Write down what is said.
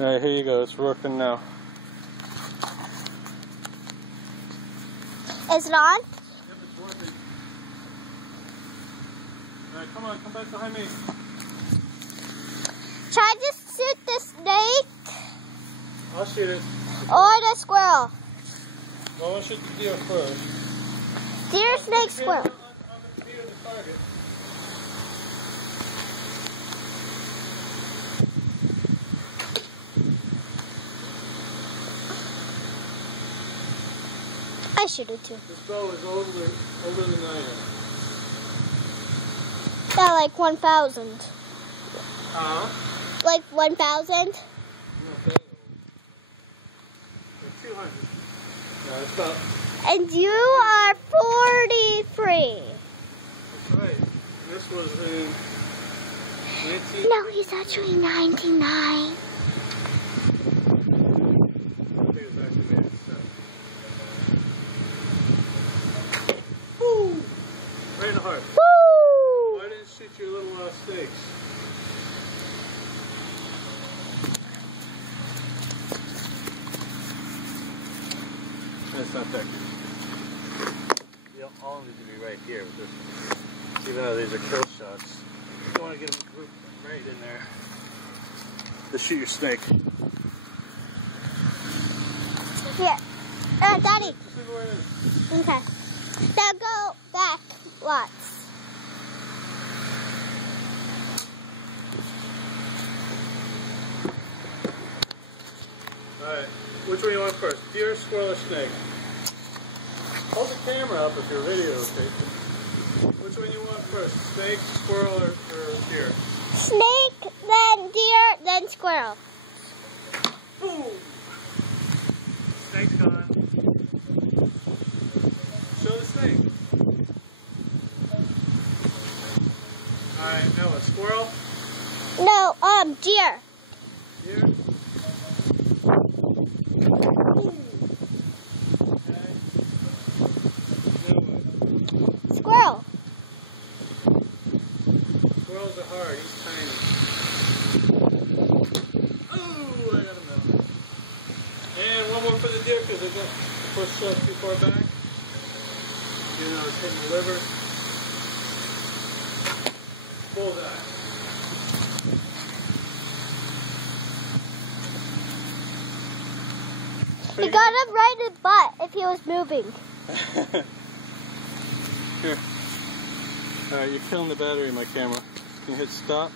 Alright, here you go. It's working now. Is it on? Yep, it's working. Alright, come on, come back behind me. Try to shoot the snake. I'll shoot it. Or the squirrel. Well, I'll shoot the deer first. Deer, snake, squirrel. On the deer, the target. I shoot it too. This bow is over the 9. Yeah, like 1,000. Huh? Like 1,000? Not that old. 200. No, it's about. And you are 43. That's right. This was in 19. No, he's actually 99. I think it's actually made it so. Woo! Right in the heart. Woo! Why didn't you shoot your little snakes? That's not that good. You all need to be right here with this one. Even though these are kill shots, you want to get them grouped right in there to shoot your snake. Here. Daddy. Just leave it where it is. Okay. Now go back lots. Alright, which one do you want first? Deer, squirrel, or snake? Hold the camera up if you're videotaping. Which one do you want first? Snake, squirrel, or deer? Snake, then deer, then squirrel. Boom! Snake's gone. Show the snake. Alright, now a squirrel? No, deer. Deer? Squirrel. Squirrels are hard, he's tiny. Oh, I got him out. And one more for the deer because they're going to push stuff too far back. You know, it's hitting the liver. Bullseye. You got him right in the butt if he was moving. Here. Alright, you're killing the battery in my camera. Can you hit stop?